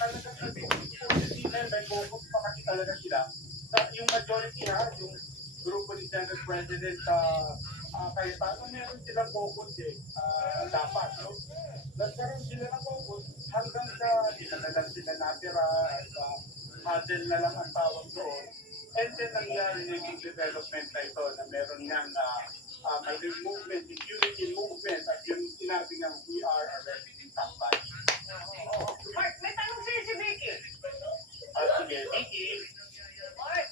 talagang hindi na may focus pa kasi talaga sila. Yung majority yung grupo ni Senate President Cayetano, meron silang focus dapat, no? Nagkaroon sila ng focus hanggang sa dinadalan sila natira at huddle na lang ang tawag doon. And then nangyari na yung development na ito na meron niyang may movement, unity movement at yung sinabi ng we are a resident company. Mark, may tanong sa'yo si Vicky. Sige, Vicky. Mark,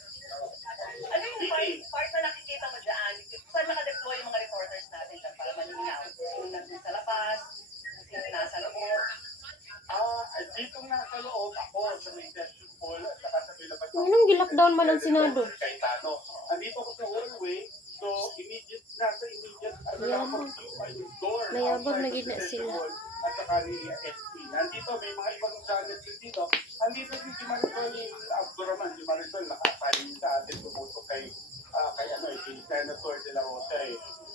ano yung part na nakikita mo dyan? Saan nakadeploy yung mga reporters natin dyan para maninaw? Yung nandun sa labas, yung nasa loob. Dito nga sa loob ako sa may session hall at saka sa may labas. Anong gilockdown man ang Senado? Cayetano. Andito ko sa hallway, so immediate lang yung door. Mayabag na gid na sila. At saka ni SP. Nandito, may mga ibang channels din dito. Andito din si Marisol Abduraman. Si Marisol nakasaling sa atin tumutok kay si Senator de la Rosa.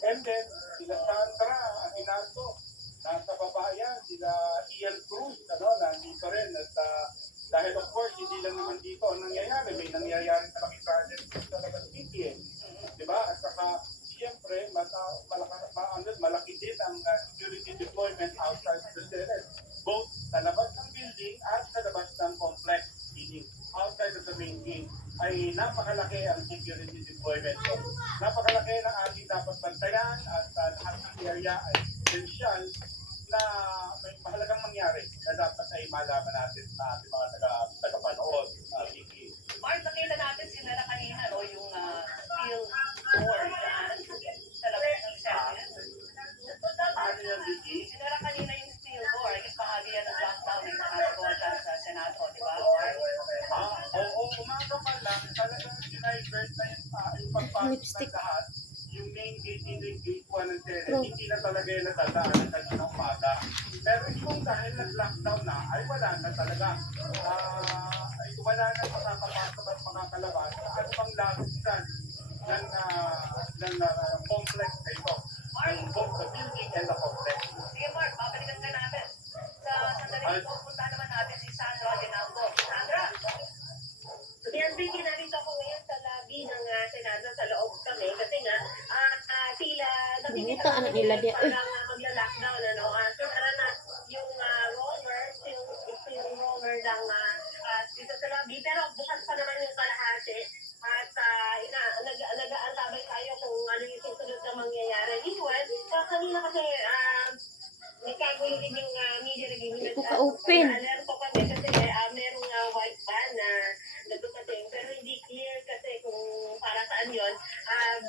And then, sila Sandra Aguinaldo, nasa baba yan, sila Ian Cruz, nandito rin. At dahil of course, hindi lang naman dito ang nangyayari. May nangyayari sa mga project sa Labas City. Diba? At saka, siyempre, malaki din ang security deployment outside the Senate. Both sa labas ng building at sa labas ng complex, meaning outside of the main gate, ay napakalaki ang security deployment. So, napakalaki ng ating dapat bantayan at lahat ng area ay essential na may mahalagang mangyari na dapat ay malaman natin sa ating mga tagapanood. Mark, nakita natin sinara kanina, no? Yung steel door dyan sa labas ng Senate. Ano yan, Vicky? Sinara kanina yung steel door. I guess bahagi yan ng lockdown ng ginagawa dyan sa Senado, di ba, Mark? Oo, umaga pa lang, talagang sinivert na yung pagpasok ng lahat. Yung main gate dito, yung gate 1 ng Senate, hindi na talaga yung natandaan ng kanina umaga. Pero kung dahil nag-lockdown na, ay wala na talaga. Wala na makakapasok at makakalabas sa anumang lapisan ng complex na ito. Both the building and the complex. Sige, Mark, babalikan ka natin. Sa sandali ito, punta naman natin si Sandra Aguinaldo. Sandra! Yes, Vicky, narito ako ngayon sa lobby ng Senado, sa loob kami. Kasi nga, sila, Bumuta anak nila di. parang magla-lockdown, So, tara na yung roller, yung roller ng dito sa lobby. Pero bukas pa naman yung kalahati. At nag-aantabay tayo kung ano yung susunod na mangyayari. Meanwhile, kanina kasi nagkagulo din yung media review. Open. Alerto kami kasi merong white van na dumating. Pero hindi clear kasi kung para saan yun.